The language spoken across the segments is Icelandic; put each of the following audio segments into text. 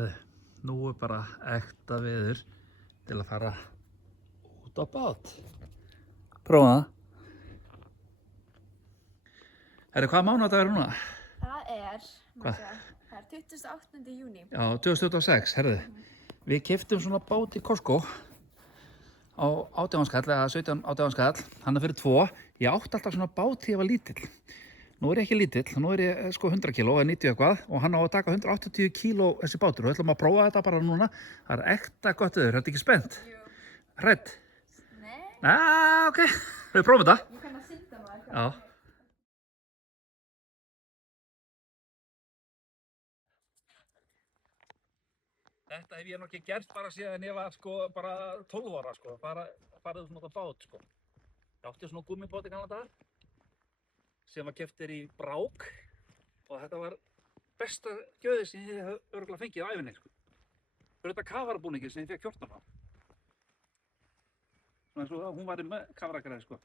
Herðu, nú bara ekta veður til að fara út á bát. Prófa það. Herðu, hvað mánudagur er núna? Það er, Hvað? það er 28. júní. Já, 2026, herðu. Við keyptum svona bát í Costco á 18 skall eða 17 skall. Hann er fyrir 2. Ég átti alltaf svona bát þegar ég var lítill. Nú er ég ekki lítill, nú er ég sko 100 kíló eða 90 eitthvað og hann á að taka 180 kíló þessi bátur og við ætlum að prófa þetta bara núna. Það er ekta gott veður, ertu ekki spennt? Jú. Hrædd? Nei. Ok, við prófum þetta. Ég kann að synda maður. Já. Þetta hef ég nú ekki gert bara síðan ég var sko bara 12 ára sko, farið svona út á bát sko. Ég átti svona gummibát í gamla daga sem var keyptur í Brák og þetta var besta gjöðið sem ég hef örugglega fengið á ævinni sko. Fyrir þetta kafarabúningin sem ég fekk 14 ára. Svona eins og hún var með kafaragræði sko.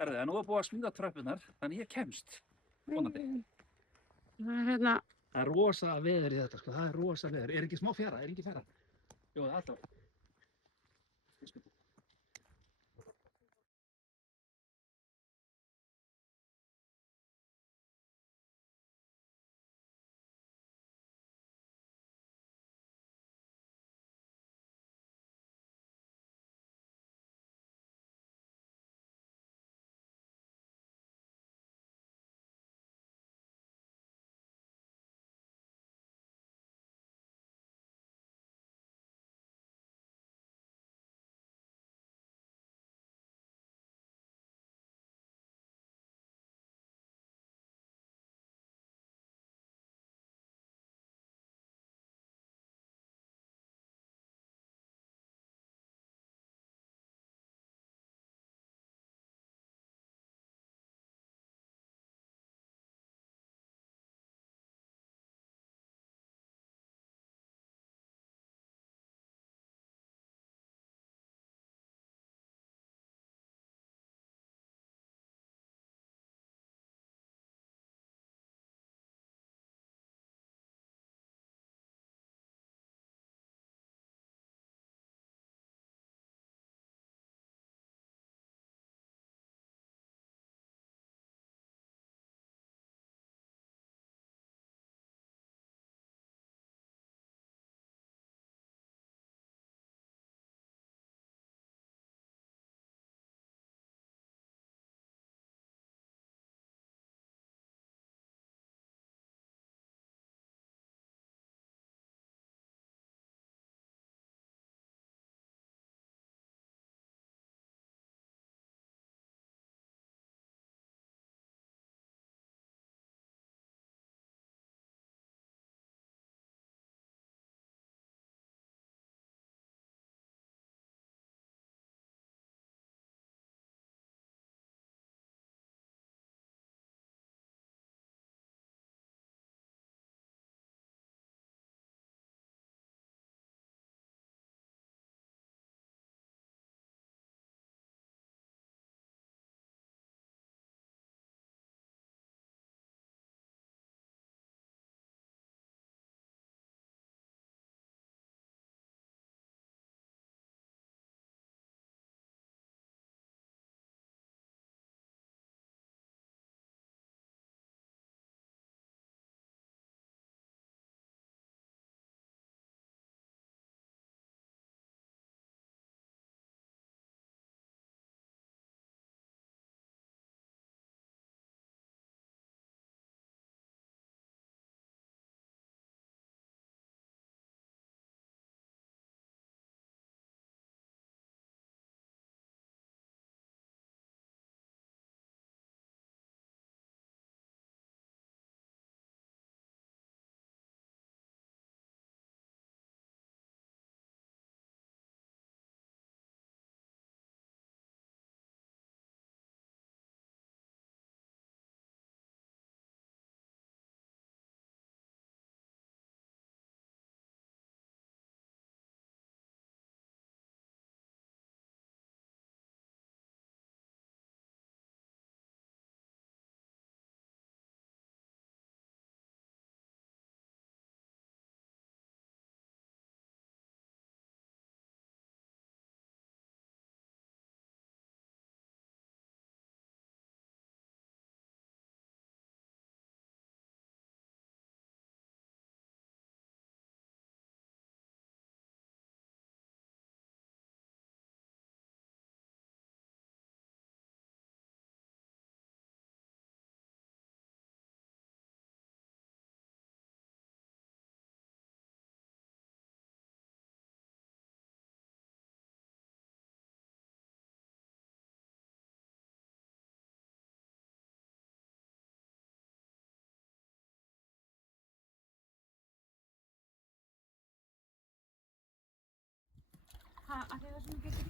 Herðu, en nú er búið að smíða tröppunar, þannig ég kemst. Vonandi. Það er rosa veður í þetta sko, það er rosa veður. Er ekki smá fjara, er ekki fjara? Jú, það er alltaf.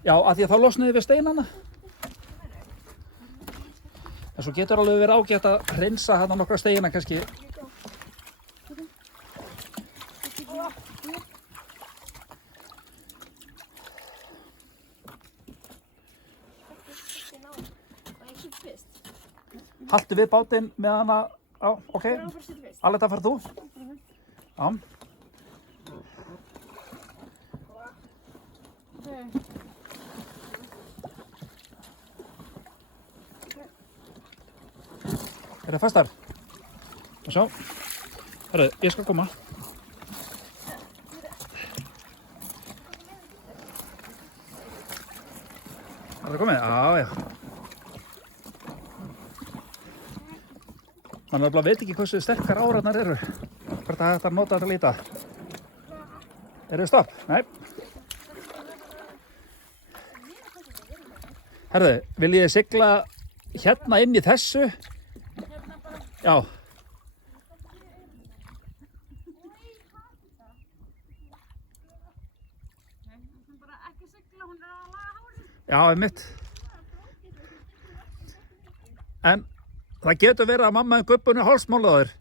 Já, af því að þá losnaði við steinana. En svo getur alveg verið ágætt að hreinsa þarna nokkra steina kannski. Haltu við bátinn með hana. Já, ok. Aletta, farð þú? Já. Er það fastar? Og sjá. Hörru, ég skal koma. Er það komið? Já, já. Man veit ekki hversu sterkar árarnar eru. Hvort það hægt að nota þetta að líta. Eru þið stopp? Nei. Herðu, vil ég sigla hérna inn í þessu? Já. Já, einmitt. En það getur verið að mamma gubbunni hálsmálaður.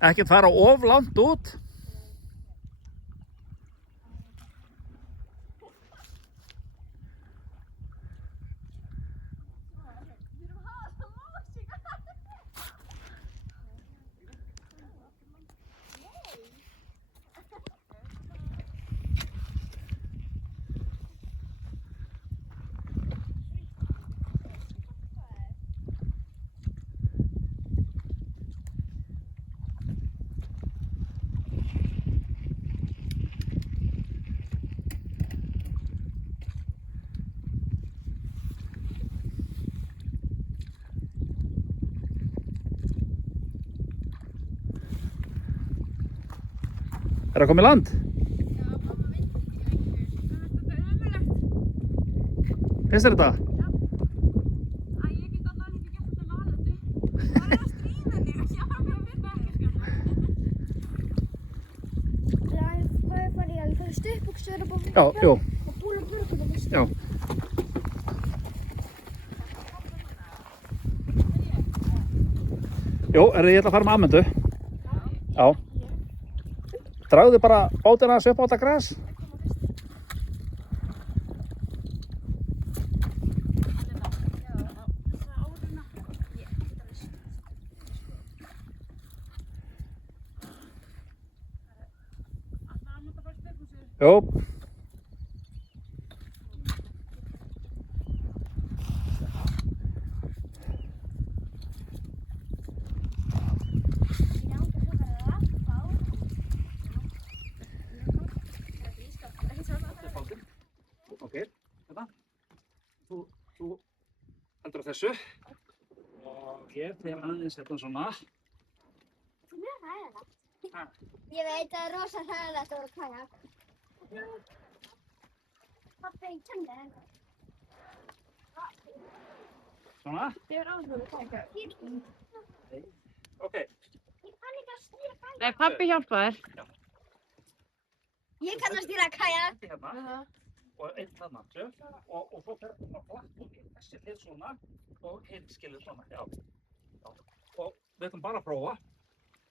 Ekkert fara of langt út. Er það komið land? Já, mamma veit ekki lengur. Þetta er ömurlegt. Finnst þér þetta? Já. Æ, ég get alltaf ekki gert þetta með Aletta. Það er að stríða henni og ég var með að vinna ekki skalla. Hvað er farið í að fara stuttbuxur og búið? Já, jú. Og búið börnum og fyrst. Já. Jú, ég ætla að fara með Amundu. Já. Dragðu bara bátinn aðeins upp á þetta gras. Jú. Ok, þetta. Þú heldur á þessu. Og hér þegar aðeins þetta svona. Þú er mjög ræðilegt. Ha. Ég veit að það er rosa hræðilegt að vera kajak. Pabbi, kenni þetta. Svona. Ég er áður kajak. Ok. Ég kann ekki að stýra kajak. Nei, pabbi hjálpa þér. Já. Ég kann að stýra kajak. Hérna. Og einn þarna. Og svo fer það flatt út í þessi hlið svona. Og hinn skilur svona. Já. Og við ætlum bara að prófa.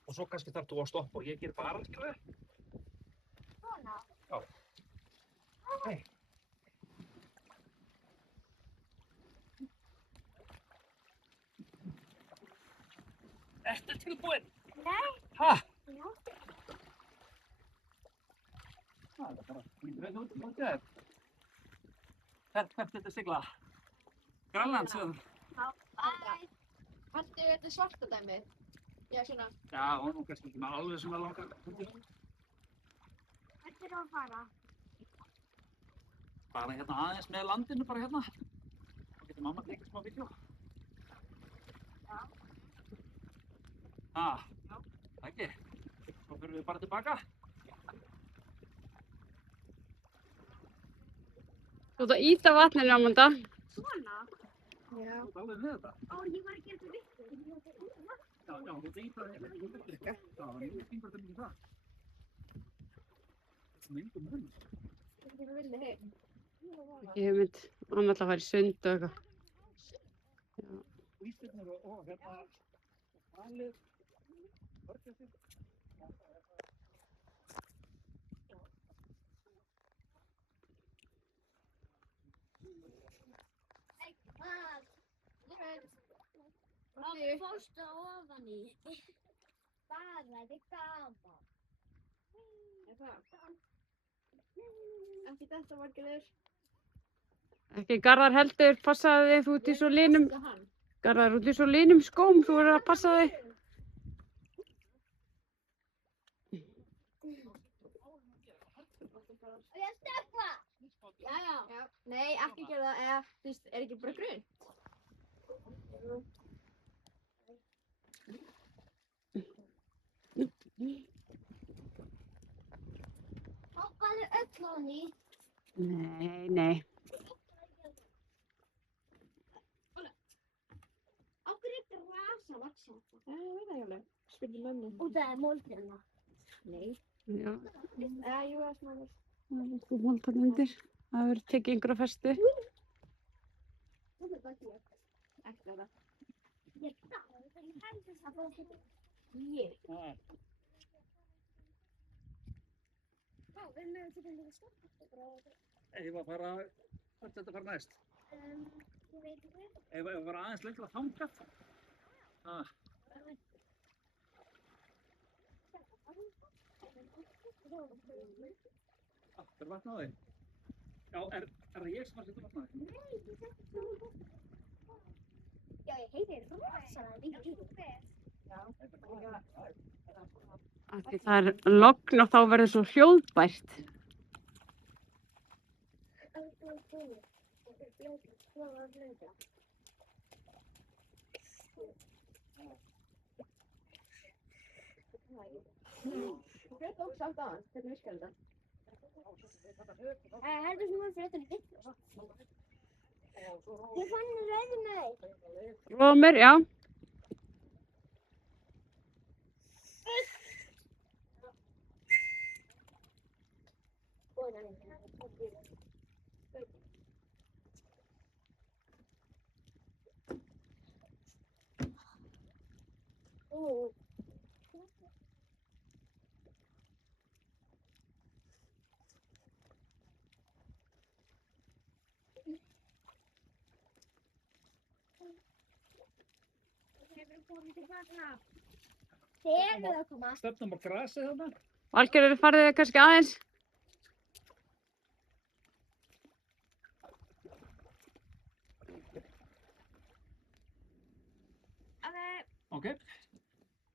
Og svo kannski þarf þú að stoppa og ég ger bara, skilur. Svona. Já. Hey. Ertu tilbúinn? Nei. Ha? Já. Það er bara lítur vel út, mótið þér. Hvert þetta sigla? Grænland, síðan. Já. Bye. Haltu þetta svarta dæmið? Já, svona. Já, og nú kannski ekki með alveg svona langar. Þetta er að fara. Bara hérna aðeins með landinu bara hérna. Þá getur mamma tekið smá vídeó. Já. Já. Ekki. Þá fyrir við bara tilbaka. Þú ert að ýta vatninu, Amanda. Svona? Já. Þú ert alveg með þetta. Ó, ég var að gera þetta vittu. Já, þú ert íta þetta. Þú ert ekki. Já, ég stingur þetta mikið það. Þetta er engu munur. Þetta er villi heim. Ekki hugmynd. Hann ætla að fara í sund og eitthvað. Ístirnir og hérna allir hörkjastir. Hvað fórstu ofan í? Bara, þetta er gaman. Er það? Ekki þetta margir. Ekki Garðar heldur, passaðu þig, þú ert í svo linum. Garðar, þú ert í svo linum skóm, þú verður að passa þig. Og ég stökkva! Já. Nei, ekki gera það, eða, þú veist, er ekki bara grunn? Hoppaðu öll á ný. Nei. Á hverju er gras að vaxa þetta? Ég veit ekki alveg. Spurði mömmu. Og það er moldrina. Nei. Já, Jú, það er smáður. það er þú voltan undir. Það verður tekið einhverja festu. Þetta er bara hér. Ekki það. Ég hendur það bara hér. Ég. Já, við mögum þetta líka stoppa. Ég var bara, hvert þetta fara næst? Ég veit ekki. Ég var aðeins lengra þangað. Það er vatn á þig? Já, er það ég sem var að setja vatn á þig? Nei, þú settir það. Já, ég heiti rosalega líka. Af því það er logn og þá verður svo hljóðbært. Ég tók samt á hann, hvernig virkar þetta? Heldur sem var fyrir þetta vitt. Ég fann rauðin með þig. Rómur, já. Þegar það koma. Stefnum á grasið þarna. Valgerður, farið þið kannski aðeins? Ok,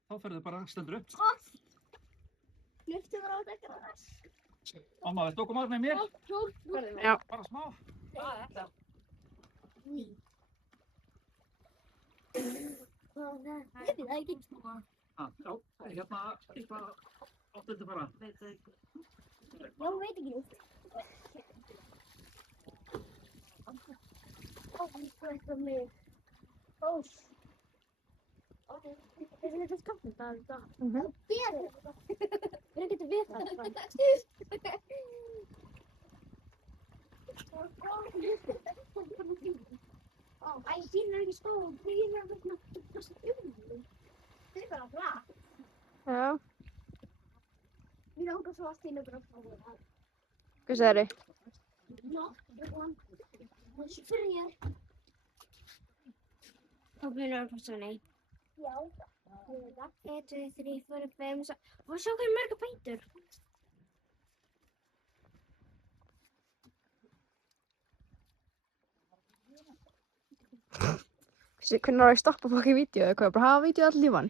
þá ferðu bara stendur upp. Lyftu bara á þetta gras. Amma, viltu koma með mér? Já. Bara smá. Ég veit það ekki. Já, hérna, eitthvað áttu þetta bara. Já, veit ekki. Ó, þetta mig. Ós. Þetta er þetta skapnum þetta. Berið þetta. Við getum við það. Æ, síðan er ekki skóð. Það er svona umhverfið. Þetta er bara flatt. Já. Við langar svo að stína bara frá það. Hvað segir þið? Nó, það er fyrir hér. Þá byrjar það fyrst nei. Já. 1, 2, 3, 4, 5, 6. Og sjá hvað er marga bætur. Hvernig á ég að stoppa fokkið vídeo eða hvað? Bara hafa vídeo allir lífan?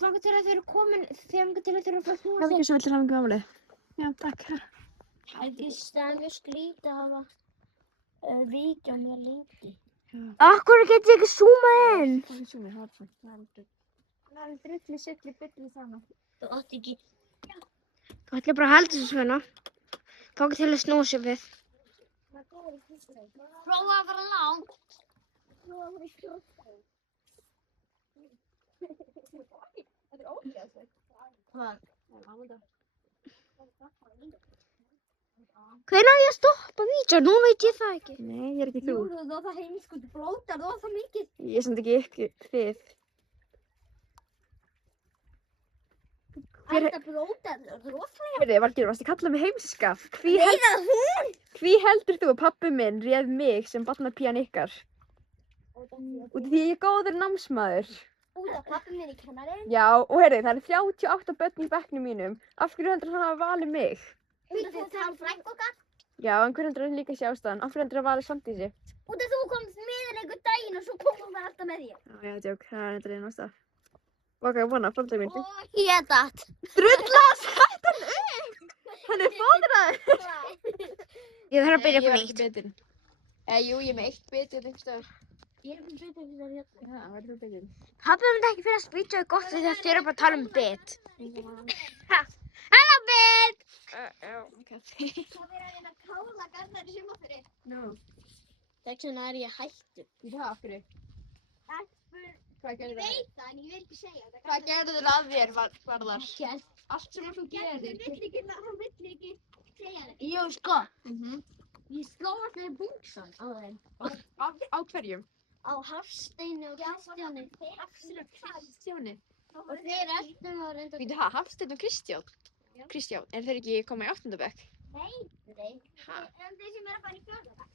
Þangað til að þau eru komin, þangað til að þau eru að fara að snúa Hefði ekki svo vilja hafa gamli. Já, takk. Það er mjög skrítið að hafa vídeo mjög lengi. Akkur get ég ekki zoomað inn? Það er sumir, það er svona. Það er drulli, sulli, bulli saman. Þú átt ekki. Þú ætlir bara að halda þessu svona. Fá ekki til að snúa sér við. Prófa að fara langt. Prófa að fara í skjótt. Þetta er ógeðslegt. Hvað? Það er ámynda. Hvenær á ég að stoppa vídeo? Nú veit ég það ekki. Nei, ég er ekki þú. Jú, þú það heimskuð blótar, þú það mikið. Ég er samt ekki ykkur þið. Alltaf blótar, það er rosalega. Heyrðu, Valgerður, varstu að kalla mig heimska? Nei, það er hún. Hví heldur þú að pabbi minn réð mig sem barnapían ykkar? Út af því ég er góður námsmaður. Út af pappi minn í kennarinn. Já, og heyrðu, það eru 38 börn í bekknum mínum. Af hverju heldur hann að valið mig? Út af þú tala frænk okkar. Já, en hver heldur hann líka sé ástæðan? Af hverju heldur hann að valið Svandísi? Út af þú komst með einhver daginn og svo komum við alltaf með þér. Já, djók, það er eitthvað einn ástæð. Ok, vona, framlega myndi. Og ég datt. Drullast, hætt hann upp! Hann er fóðraður! Ég þarf að byrja upp á Ég nýtt. er ekki betinn. Jú, ég er með eitt bit hérna einhvers staðar. Ég er með byrja hérna. Já, það er þú betinn. Pappi myndi ekki fyrir að spýta gott þegar þið eru bara að tala um bit. Halló bit! Já, ok. Það er að reyna að kála garðar í sumafyrir. Nú, Þess vegna er ég hættur. í það, af hverju? Hvað Ég gerði veit það en ég vil ekki segja það. Hvað gerði þér að þér, Varðar? Ekkert. Allt sem þú Hann gerir. vill ekki segja það. Jú, sko. Ég sló alltaf í bungsan á þeim. Á hverjum? Á Hafsteini og Kristjáni. Kristjáni. Og þeir eldur og reynda. Býtu, Hafsteinn og Kristján? Kristján, er þeir ekki koma í 8. bekk? Nei. Ha? En þeir sem eru að fara í fjórða.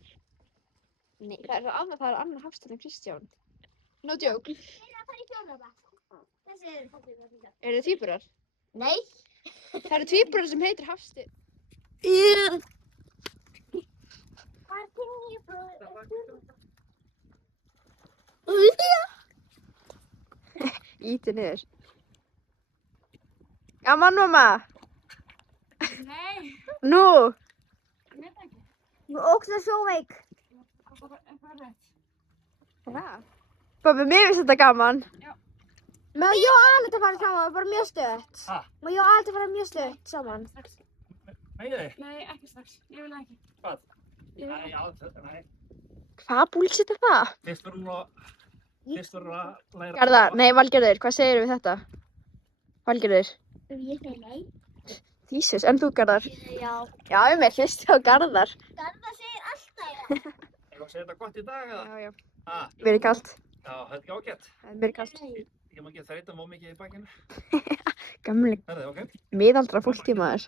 Nei, það er Anna, Hafsteinn og Kristján. No joke. Þeir eru að fara í fjórða. Þessi eru fólkið að þetta. Eru þið tvíburar? Nei. Það eru tvíburar sem heitir Hafsteinn. Hvað er tvíburar? Íti niður. Gaman, mamma. Nei, Nú. ég veit ekki. Þú ógst það svo veik. Það er rétt. Já. Pabbi, mér finnst þetta gaman. Má ég og Aletta fara saman, það er bara mjög stöðt. Ha? Má ég og Aletta fara mjög stöðt saman. Strax. Megið þið? Nei, ekki strax. Ég vil það ekki. Hvað? Ég vil Nei, nei. Hvað búlsitt er það? Fyrst verður að læra. Garðar, nei, Valgerður, hvað segir við þetta? Valgerður. Ég segi nei. Jesus, en þú, Garðar? Já. Já, ég með hlust á Garðar. Garðar segir alltaf já. Ég var að segja þetta gott í dag eða? Já, já. Ha? Mér er kallt. Já, þetta er ekki ágætt. Mér er kallt. Ég má ekki þreita mjög mikið í bakkinu. Gamli Herðu, ok? miðaldra fólki maður.